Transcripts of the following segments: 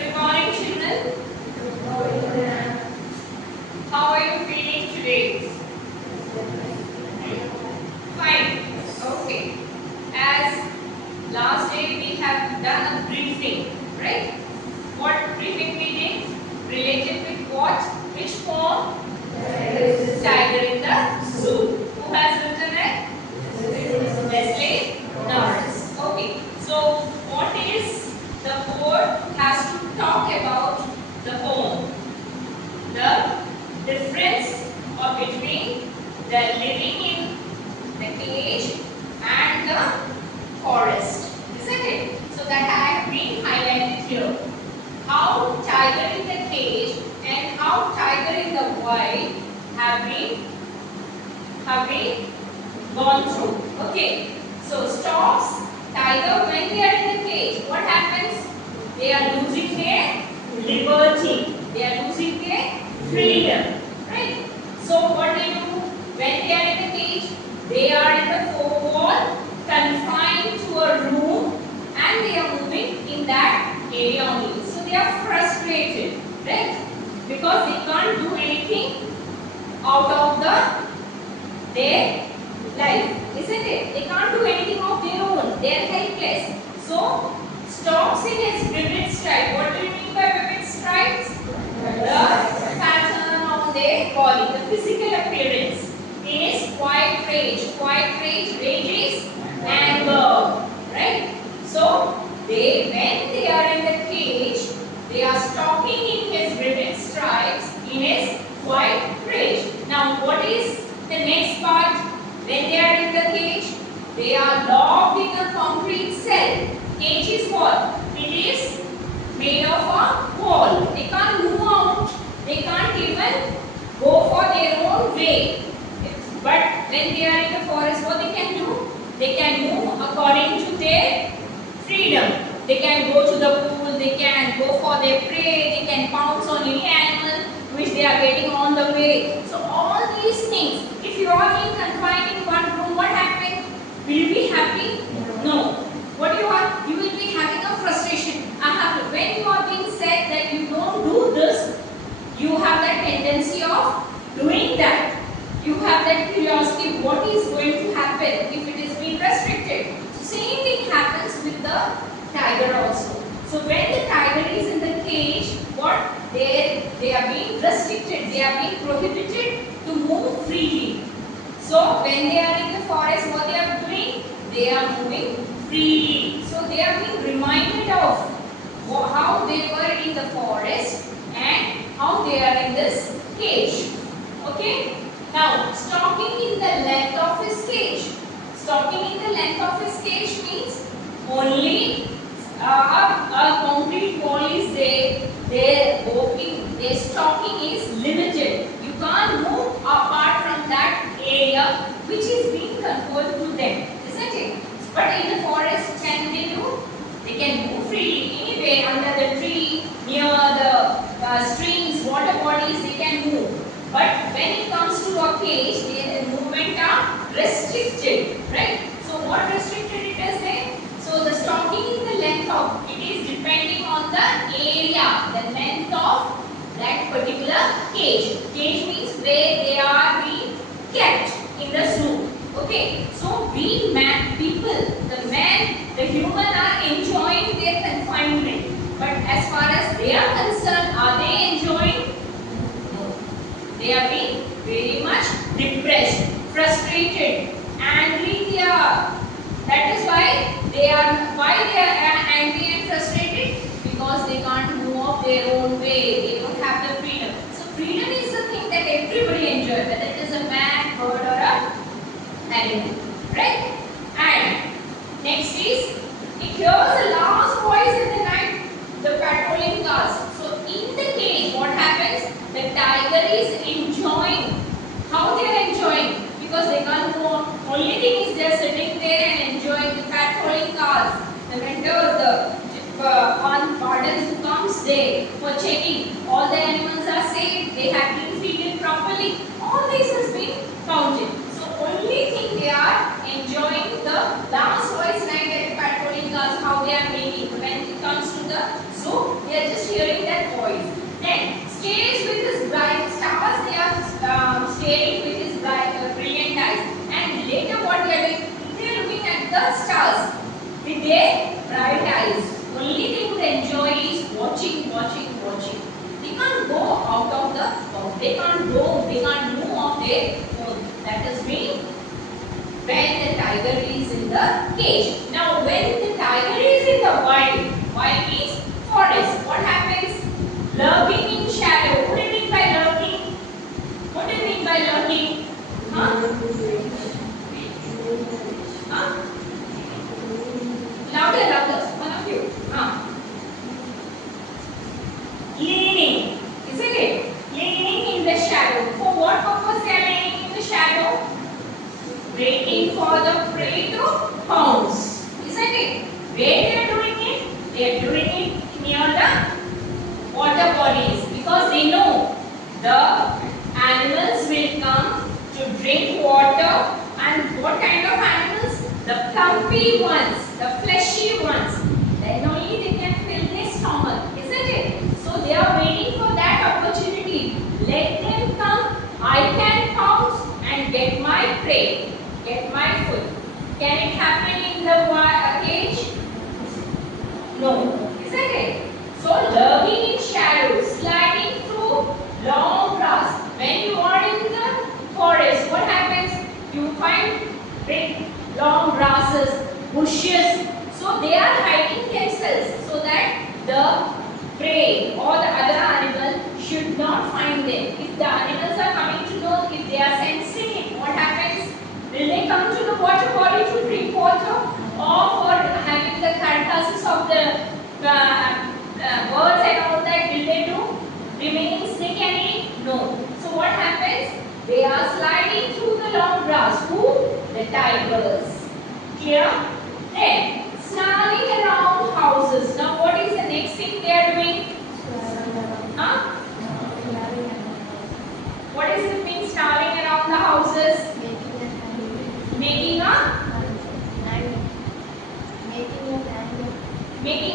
Good morning, children. How are you feeling today? Fine. Okay. As last day we have done a briefing, right? What briefing we did? Related with what? Which form? Tiger in the zoo. Who has written it? Wesley Norris. Okay. So what is the board has to talk about the home. The difference between the living in the cage and the forest, isn't it? So that I have been highlighted here. How tiger in the cage and how tiger in the wild have been gone through. Okay. So storks, tiger when they are in the cage, what happens? They are losing their liberty. They are losing their freedom. Right? So what they do when they are in the cage? They are in the four wall, confined to a room, and they are moving in that area only. So they are frustrated, right? Because they can't do anything out of their life, isn't it? They can't do anything of their own. They are helpless. So storks in its vivid stripe. What do you mean by vivid stripes? The pattern on their body, the physical appearance. In its quiet rage is anger, right? So when they are in the cage, they are stalking in his vivid stripes in his quiet rage. Now what is the next part? When they are in the cage, they are locked in a concrete cell. Cage is what? It is made of a wall. They can't move out. They can't even go for their own way. But when they are in the forest, what they can do? They can move according to their freedom. They can go to the pool, they can go for their prey, they can pounce on any animal which they are getting on the way. So all these things, if you are being confined in one room, what happens? Will you be happy? No. What you are? You will be having a frustration. When you are being said that you don't do this, you have that tendency of doing that. You have that curiosity, what is going to happen if it is being restricted. So same thing happens with the tiger also. So when the tiger is in the cage, what? They are being restricted, they are being prohibited to move freely. So when they are in the forest, what they are doing? They are moving freely. So they are being reminded of how they were in the forest and how they are in this cage. Okay? Now, stalking in the length of his cage. Stalking in the length of his cage means only a concrete wall is there. Their stalking is limited. You can't move apart from that area which is being controlled to them, isn't it? But in the forest, can they do? They can move freely anywhere under the tree, near the streams, water bodies. They can move. But when it comes to a cage, the movement are restricted, right? So what restricted it is there? So the stalking in the length of, it is depending on the area, the length of that particular cage. Cage means where they are being kept in the zoo. Okay, so we people, the human are enjoying their confinement. But as far as they are concerned, are they enjoying? They are being very much depressed, frustrated, angry they are. That is why they are angry and frustrated, because they can't move of their own way. They don't have the freedom. So freedom is the thing that everybody enjoys, whether it is a man, bird or a animal. Right? And next is, it hears the last voice in the night, the patrolling cars. So in the cage, what happens? The tiger is enjoying. How they are enjoying? Because they can't move on. Only thing is they are sitting there and enjoying the patrolling cars, the vendors, the wardens who comes there for checking. All the animals are safe. They have been feeded properly. All this has been counted. So only thing they are enjoying the last voice night at the patrolling cars, how they are making. When it comes to the zoo, they are just they prioritize. Only thing they enjoy is watching. They can't go out of the house. They can't move off their own. That is mean when the tiger is in the cage. Now when the tiger is in the wild means forest, what happens? Lurking in shadow. What do you mean by lurking? What do you mean by lurking? Huh? Huh? Louder, one of you. Leaning, isn't it? Leaning in the shadow. For what purpose they are leaning in the shadow? Waiting for the prey to pounce, isn't it? Where they are doing it? They are doing it near the water bodies because they know the animals will come to drink water. And what kind of animals? The plumpy ones, the fleshy ones. Then only they can fill their stomach, isn't it? So they are waiting for that opportunity. Let them come. I can pounce and get my prey, get my food. Can it happen in the cage? No, isn't it? So lurking in shadows, sliding through long grass. When you are in the forest, what happens? You find big long grasses, bushes. So they are hiding themselves so that the prey or the other animal should not find them. If the animals are coming to know, if they are sensing it, what happens? Will they come to the water body to drink water, or for having the carcasses of the birds and all that? Will they do? Remains they can eat? No. So what happens? They are sliding through the long grass. Who? The tigers. Clear? Then snarling around houses. Now what is the next thing they are doing? Huh? What is it mean snarling around the houses? Making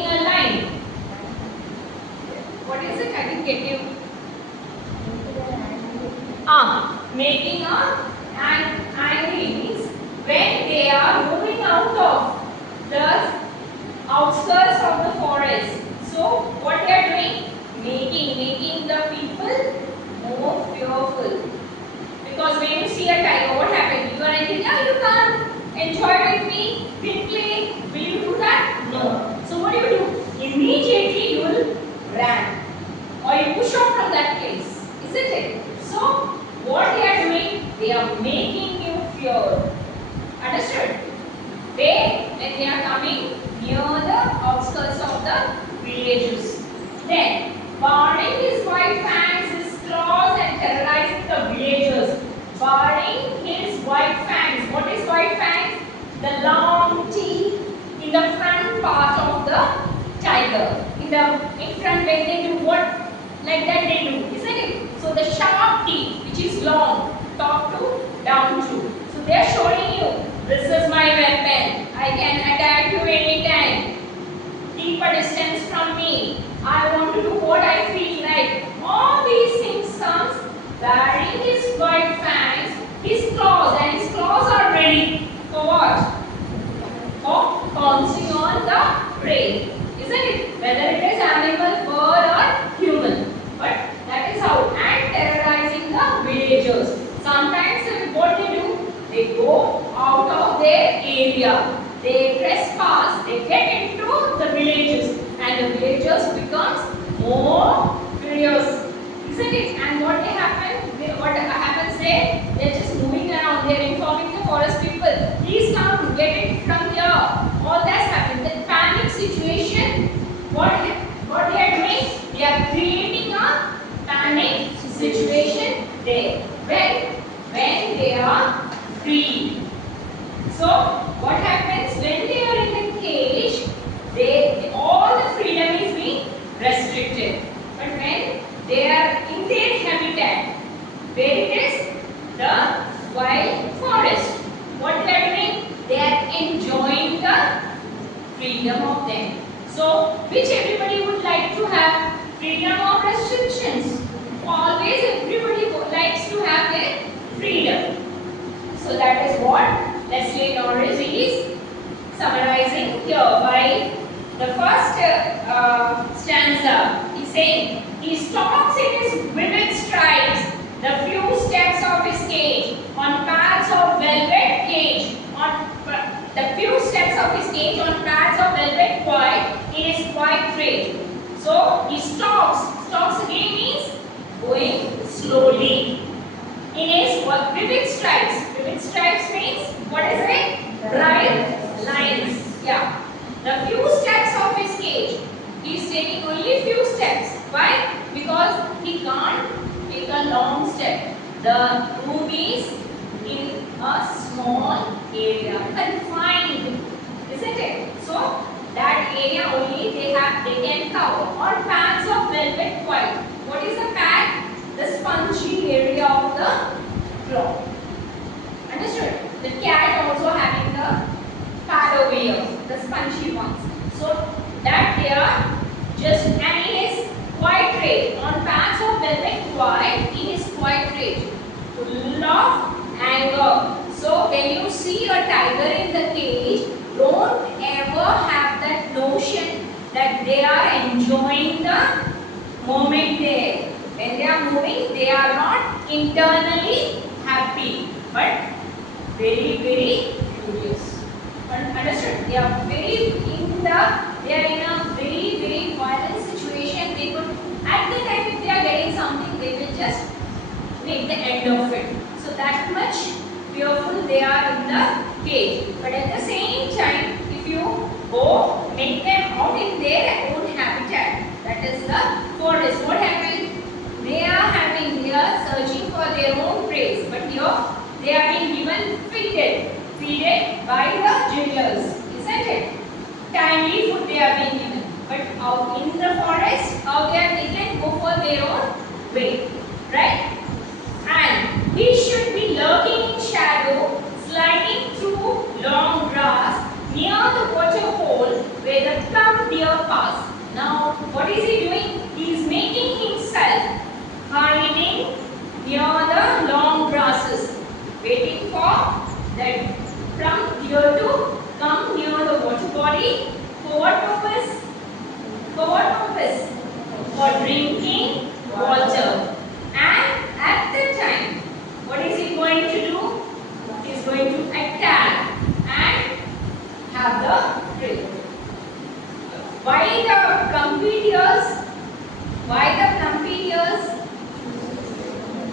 a line. What is it? I didn't get you. Making an angry means when they are moving out of the outskirts of the forest. So what they are doing? Making the people more fearful. Because when you see a tiger, what happens? You are thinking, yeah, you can't enjoy with me, quickly. Will you do that? No. So what do? Immediately you will run. Or you push off from that place. Isn't it? So what they are doing? They are making you fear. Understood? When they are coming near the outskirts of the villages. Then barring his white fangs, his claws and terrorizing the villagers. Barring his white fangs. What is white fangs? The long teeth in the front part of the tiger. In front when they do what? Like that they do, isn't it? So the sharp teeth which is long, top to down to. So they are showing you, this is my weapon. I can attack you anytime. Keep a distance from me. I want to do what I feel like. All these things comes bearing his white fangs, his claws, and his claws are ready for what? For pouncing on the prey. Isn't it? Whether it is animal, bird or human. But that is how. And terrorizing the villagers. Sometimes what they do? They go out of their area. They trespass. They get into the villages. And the villagers becomes more furious. Isn't it? And what happens there? They are just moving around. They are informing the forest people. Please come, get it from here. All that's happened. The panic situation. What they are doing? They are creating a panic situation there. When they are free. So what happens when they are in the cage? All the freedom is being restricted. But when they are in their habitat, where it is the wild forest, what they are doing? They are enjoying the freedom of them. So, which everybody would like to have? Freedom or restrictions? Always everybody likes to have their freedom. So that is what Leslie Norris is summarizing here by the first stanza. He's saying, he stalks in his vivid strides the few steps of his cage on paths of velvet cage, on the few steps of his cage on paths of velvet quiet in his quiet trade. So he stalks. Stalks again means going slowly. In his vivid strides. Vivid strides means what is it? Bright lines. Yeah. The few steps of his cage. He is taking only few steps. Why? Because he can't take a long step. The room is in a small area, confined, isn't it? So that area only they can cover. On paths of velvet white. What is a pad? The spongy area of the floor. Understood? The cat also having the pad over here, the spongy ones. So that they are just, and in his white trade, on paths of velvet white, in his white trade, full of anger. So when you see a tiger in the cage, don't ever have that notion that they are enjoying the moment there. When they are moving, they are not internally happy, but very, very furious. Understood? They are they are in a very, very violent situation. They could, at the time if they are getting something, they will just make the end of it. So that much fearful they are in the cage. But at the same time, if you go make them out in their own habitat, that is the forest, what happens? They are searching for their own prey, but here they are being given feeded by the jailers, isn't it? Timely food they are being given, but out in the forest, they can go for their own way, right? And he should be lurking in shadow, sliding through long grass near the water hole where the plump deer pass. Now, what is he doing? He is making himself hiding near the long grasses, waiting for that plump deer to come near the water body. For what purpose? For what purpose? For drinking water. And at the time, what is he going to do? He is going to attack and have the drink. Why the plumpy ears? Why the plumpy ears?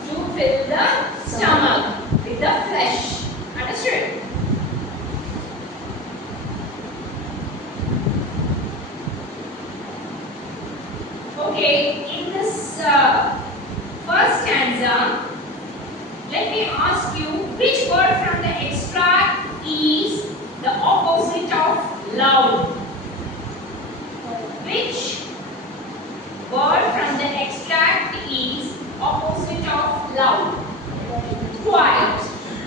To fill the stomach with the flesh. Understood? Okay, in this first stanza, let me ask you, which word from the extract is the opposite of loud? Which word from the extract is opposite of loud? Quiet.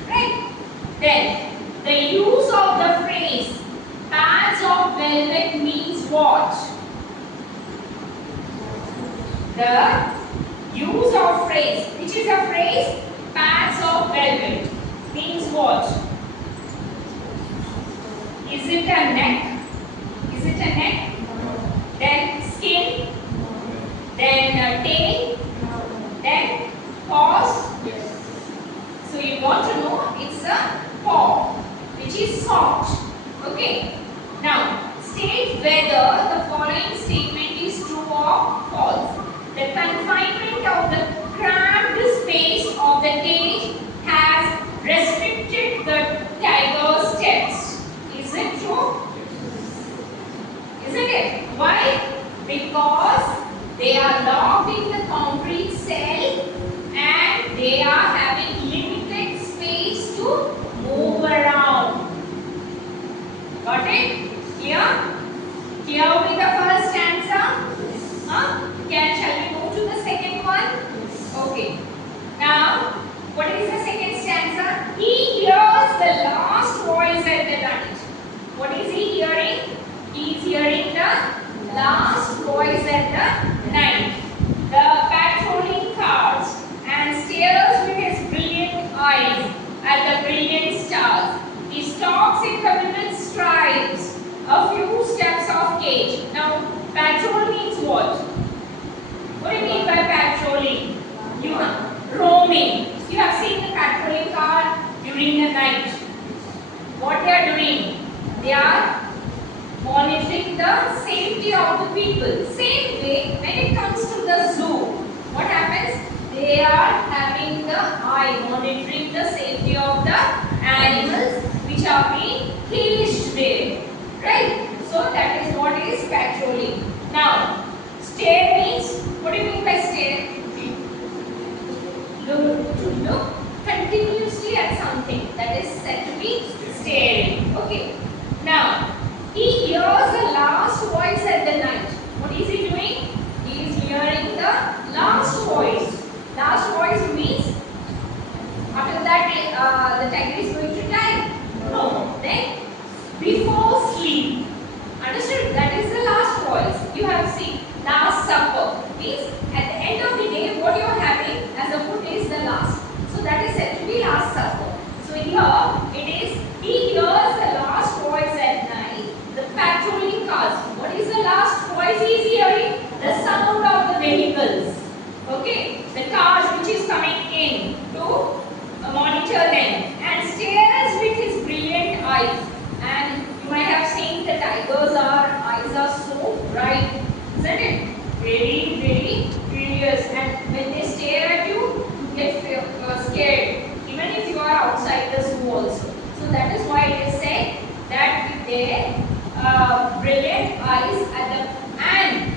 Right? Then, the use of the phrase pads of velvet means what? The use of phrase, which is a phrase, pads of velvet, means what? Is it a neck? Is it a neck? Then skin? Then tail? Then paws? So you want to know it's a paw, which is soft. Okay. Now, state whether the following statement is true or false. The confinement of the cramped space of the cage has restricted the tiger's steps. Is it true? Isn't it? Why? Because they are locked in the concrete cell and they are having limited space to move around. Got it? Here? Here with the first stanza? Shall we go to the second one? Okay. Now, what is the second stanza? He hears the last voice at the night. What is he hearing? He is hearing the last voice at the night. The patrolling cars and stares with his brilliant eyes at the brilliant stars. He stalks in the vivid stride What do you mean by patrolling? You have roaming. You have seen the patrolling car during the night. What they are doing? They are monitoring the safety of the people. Same way, when it comes to the zoo, what happens? They are having the eye, monitoring the safety of the animals which are being caged there. Right? So that is what is patrolling. Now, stare means, what do you mean by stare? Look continuously at something, that is said to be staring. Okay. Now, he hears the last voice at the night. What is he doing? He is hearing the last voice. Last voice means after that the tiger is going to die. No. Then before sleep. Understood? That is the last voice. You have seen last supper. Means at the end of the day what you are having as a food is the last. So that is said to be last supper. So here it is, he hears the last voice at night. The patrolling cars. What is the last voice he is hearing? The sound of the vehicles. Okay. The cars which is coming in to monitor them and stares with his brilliant eyes. And you might have seen the tigers' eyes are so bright, isn't it? Very, very curious. And when they stare at you, you get scared. Even if you are outside the zoo also. So that is why it is said that with their brilliant eyes and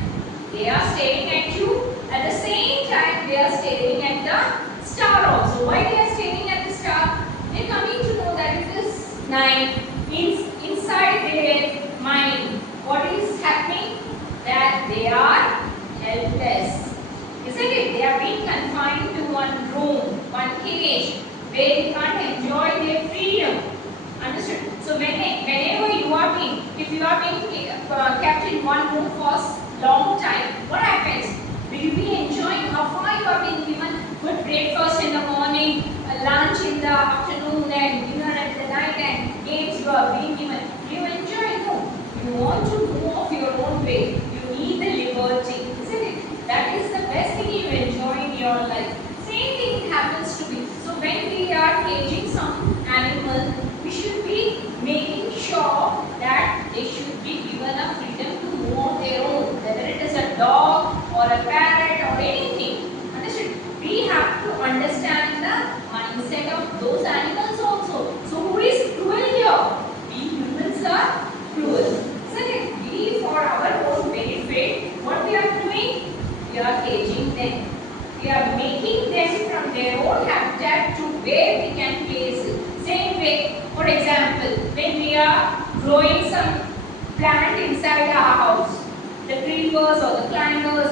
they are staring at you. At the same time, they are staring at the star also. Why they are staring at the star? They are coming to know that it is night. Means inside their mind, what is happening? That they are helpless. Isn't it? They are being confined to one room, one cage, where they can't enjoy their freedom. Understood? So whenever you are being, if you are being kept in one room for long time, what happens? Will you be enjoying how far you are being given good breakfast in the morning, lunch in the afternoon, and dinner at the night, and games you are being given? Do you enjoy? No. You want to move of your own way. You need the liberty, isn't it? That is the best thing you enjoy in your life. Same thing happens to me. So when we are caging some animal, we should be making sure that they should be given a freedom to move on their own, whether it is a dog or a parrot or anything. Understood? We have to understand the mindset of those animals also. So who is cruel here? We humans are cruel. Isn't it? We, for our own benefit, what we are doing? We are caging them. We are making them from their own habitat to where we can place it. Same way, for example, when we are growing some plant inside our house, the creepers or the clangers,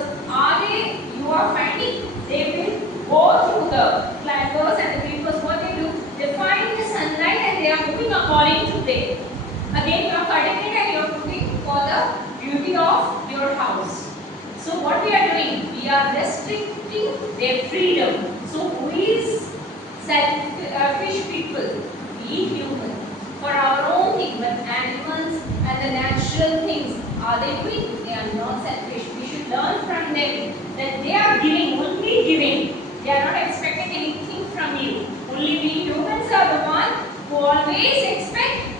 you are finding, they will go through the clangers and the creepers. What they do? They find the sunlight and they are moving according to them. Again, you are cutting it and you are putting for the beauty of your house. So what we are doing? We are restricting their freedom. So who is selfish people? We humans. For our own thing, but animals and the natural things, are they doing? They are not selfish. We should learn from them that they are giving, only giving. They are not expecting anything from you. Only we humans are the one who always expect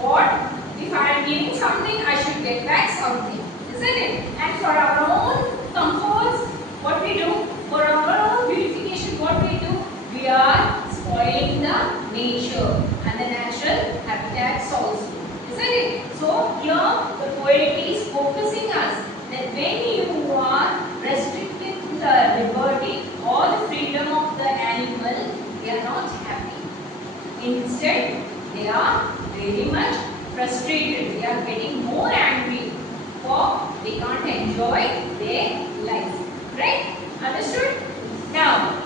what? If I am giving something, I should get back something. Isn't it? And for our own comforts, what we do? For our own beautification, what we do? We are spoiling the nature and the natural habitats also. Isn't it? So here the poet is focusing us that when you are restricting the liberty or the freedom of the animal, they are not happy. Instead, they are very much frustrated. They are getting more angry for they can't enjoy their life. Right? Understood? Now,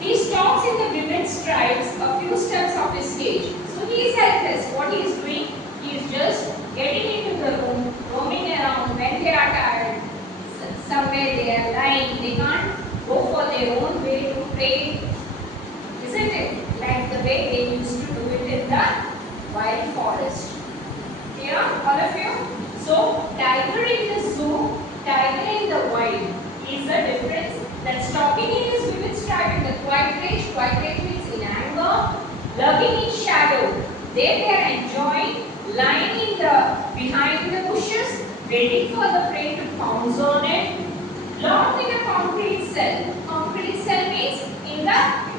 he stops in the vivid strides a few steps of his cage. So he is helpless. What he is doing? He is just getting into the room, roaming around when they are tired. Somewhere they are lying. They can't go for their own way to play. Isn't it? Like the way they used to do it in the wild forest. Yeah, all of you? So, tiger in the zoo, tiger in the wild is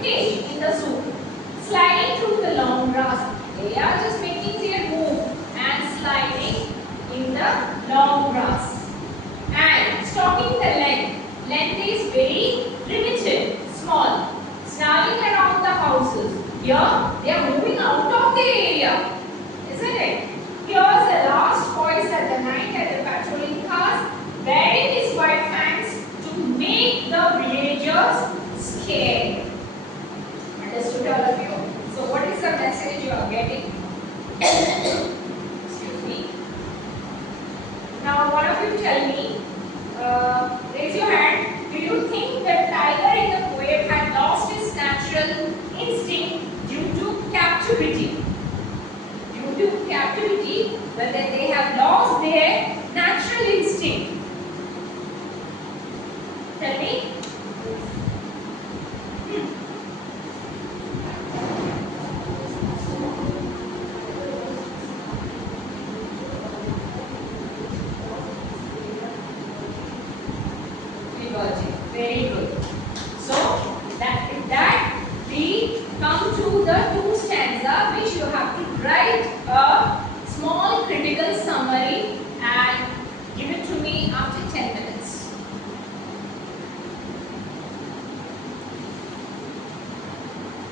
cage in the zoo, sliding through the long grass. They are just making their move and sliding in the long grass. And stalking the length. Length is very limited, small. Snarling around the houses. Here, they are moving out of the area. Isn't it? Here's the last voice at the night at the patrolling cars, wearing his white fangs to make the villagers scared. Understood, all of you? So, what is the message you are getting? Excuse me. Now, one of you tell me, raise your hand. Do you think that tiger in the poem had lost his natural instinct due to captivity? Due to captivity, whether they have lost their natural instinct? Tell me. Very good. So that we come to the two stanza which you have to write a small critical summary